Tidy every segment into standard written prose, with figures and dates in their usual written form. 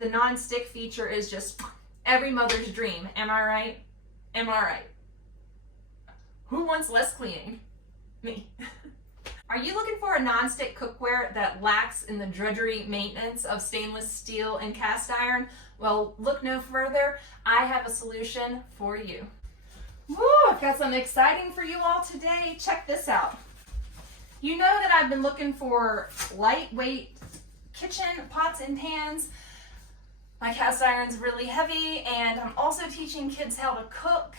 The non-stick feature is just every mother's dream. Am I right? Am I right? Who wants less cleaning? Me. Are you looking for a non-stick cookware that lacks in the drudgery maintenance of stainless steel and cast iron? Well, look no further. I have a solution for you. Woo, I've got something exciting for you all today. Check this out. You know that I've been looking for lightweight kitchen pots and pans. My cast iron's really heavy, and I'm also teaching kids how to cook,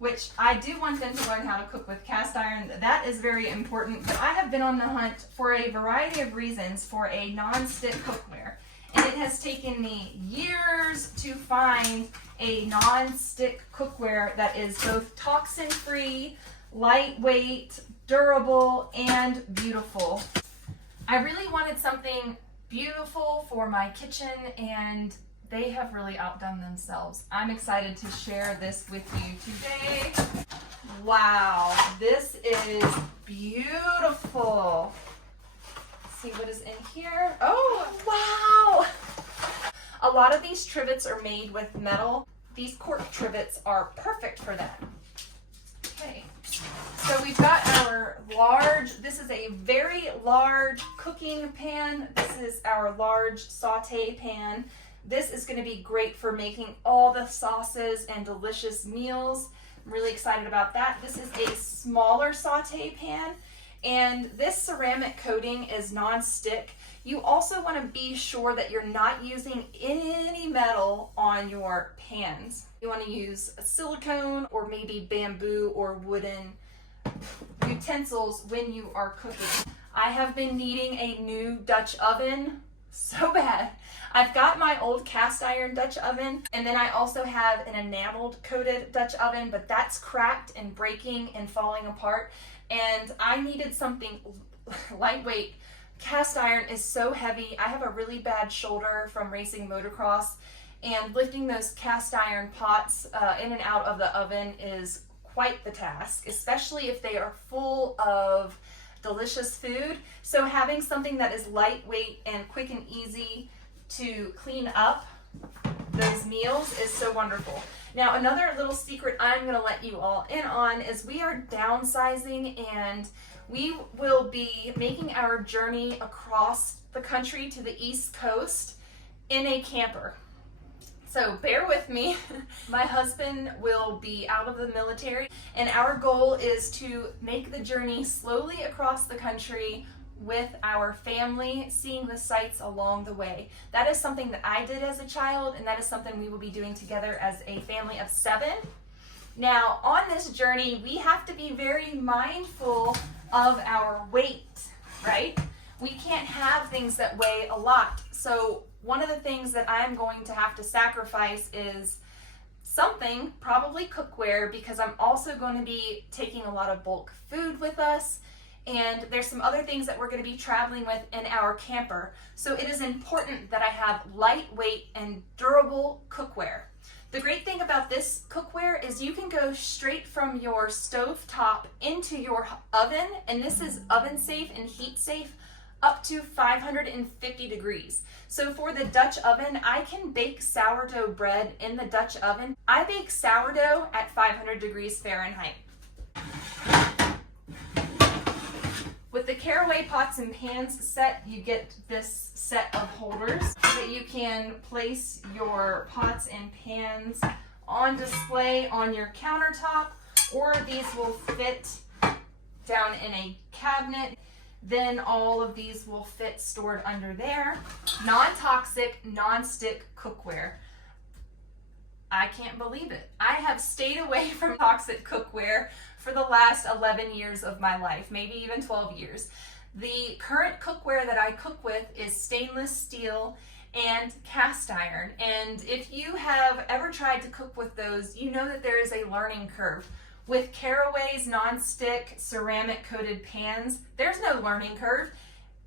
which I do want them to learn how to cook with cast iron. That is very important. But I have been on the hunt for a variety of reasons for a non-stick cookware. And it has taken me years to find a non-stick cookware that is both toxin-free, lightweight, durable, and beautiful. I really wanted something beautiful for my kitchen, and they have really outdone themselves. I'm excited to share this with you today. Wow, this is beautiful. Let's see what is in here. Oh, wow. A lot of these trivets are made with metal. These cork trivets are perfect for that. Okay, so we've got our large, this is a very large cooking pan. This is our large saute pan. This is going to be great for making all the sauces and delicious meals. I'm really excited about that. This is a smaller saute pan, and this ceramic coating is non-stick. You also want to be sure that you're not using any metal on your pans. You want to use silicone or maybe bamboo or wooden utensils when you are cooking. I have been needing a new Dutch oven so bad. I've got my old cast iron Dutch oven, and then I also have an enameled coated Dutch oven, but that's cracked and breaking and falling apart, and I needed something lightweight. Cast iron is so heavy. I have a really bad shoulder from racing motocross, and lifting those cast iron pots in and out of the oven is quite the task, especially if they are full of delicious food. So having something that is lightweight and quick and easy to clean up those meals is so wonderful. Now, another little secret I'm going to let you all in on is we are downsizing, and we will be making our journey across the country to the East Coast in a camper. So bear with me. My husband will be out of the military, and our goal is to make the journey slowly across the country with our family, seeing the sights along the way. That is something that I did as a child, and that is something we will be doing together as a family of 7. Now, on this journey, we have to be very mindful of our weight, right? We can't have things that weigh a lot. So one of the things that I'm going to have to sacrifice is something, probably cookware, because I'm also going to be taking a lot of bulk food with us, and there's some other things that we're going to be traveling with in our camper. So it is important that I have lightweight and durable cookware. The great thing about this cookware is you can go straight from your stove top into your oven, and this is oven safe and heat safe up to 550 degrees. So for the Dutch oven, I can bake sourdough bread in the Dutch oven. I bake sourdough at 500 degrees Fahrenheit. With the Caraway pots and pans set, you get this set of holders that you can place your pots and pans on display on your countertop, or these will fit down in a cabinet. Then all of these will fit stored under there. Non-toxic, non-stick cookware. I can't believe it. I have stayed away from toxic cookware for the last 11 years of my life, maybe even 12 years. The current cookware that I cook with is stainless steel and cast iron. And if you have ever tried to cook with those, you know that there is a learning curve. With Caraway's non-stick ceramic coated pans, there's no learning curve.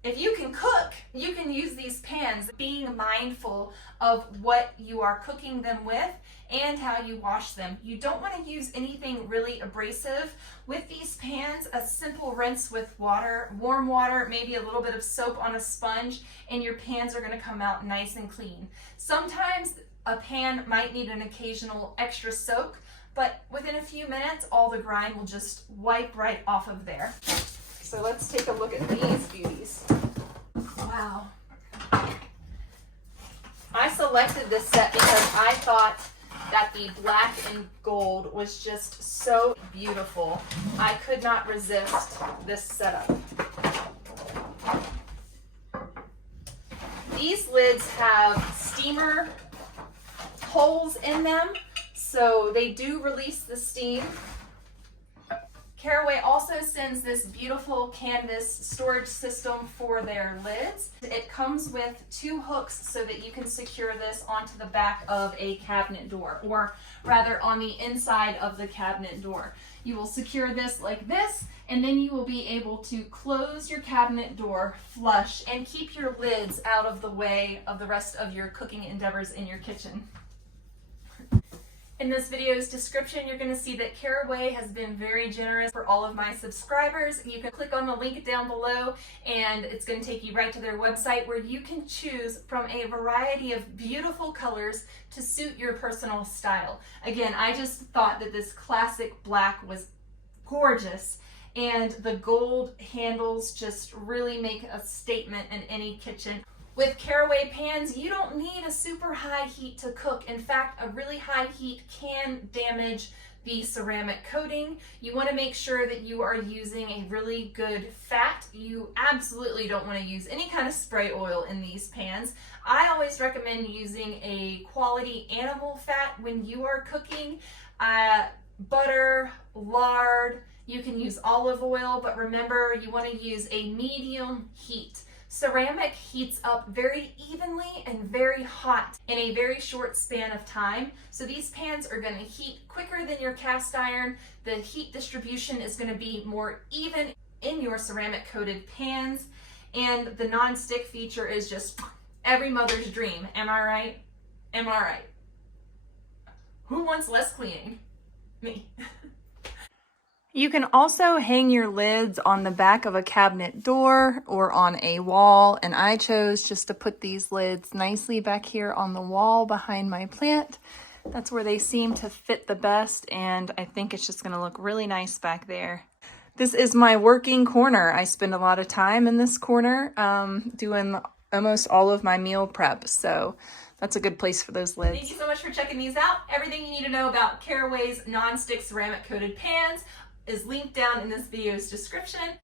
If you can cook, you can use these pans, being mindful of what you are cooking them with and how you wash them. You don't want to use anything really abrasive. With these pans, a simple rinse with water, warm water, maybe a little bit of soap on a sponge, and your pans are going to come out nice and clean. Sometimes a pan might need an occasional extra soak, but within a few minutes, all the grime will just wipe right off of there. So let's take a look at these beauties. Wow. I selected this set because I thought that the black and gold was just so beautiful. I could not resist this setup. These lids have steamer holes in them, so they do release the steam. Caraway also sends this beautiful canvas storage system for their lids. It comes with 2 hooks so that you can secure this onto the back of a cabinet door, or rather on the inside of the cabinet door. You will secure this like this, and then you will be able to close your cabinet door flush and keep your lids out of the way of the rest of your cooking endeavors in your kitchen. In this video's description, you're going to see that Caraway has been very generous for all of my subscribers. You can click on the link down below and it's going to take you right to their website where you can choose from a variety of beautiful colors to suit your personal style. Again, I just thought that this classic black was gorgeous, and the gold handles just really make a statement in any kitchen. With Caraway pans, you don't need a super high heat to cook. In fact, a really high heat can damage the ceramic coating. You want to make sure that you are using a really good fat. You absolutely don't want to use any kind of spray oil in these pans. I always recommend using a quality animal fat when you are cooking. Butter, lard, you can use olive oil, but remember you want to use a medium heat. Ceramic heats up very evenly and very hot in a very short span of time. So these pans are going to heat quicker than your cast iron. The heat distribution is going to be more even in your ceramic coated pans. And the non-stick feature is just every mother's dream. Am I right? Am I right? Who wants less cleaning? Me. You can also hang your lids on the back of a cabinet door or on a wall, and I chose just to put these lids nicely back here on the wall behind my plant. That's where they seem to fit the best, and I think it's just going to look really nice back there. This is my working corner. I spend a lot of time in this corner doing almost all of my meal prep, so that's a good place for those lids. Thank you so much for checking these out. Everything you need to know about Caraway's non-stick ceramic coated pans is linked down in this video's description.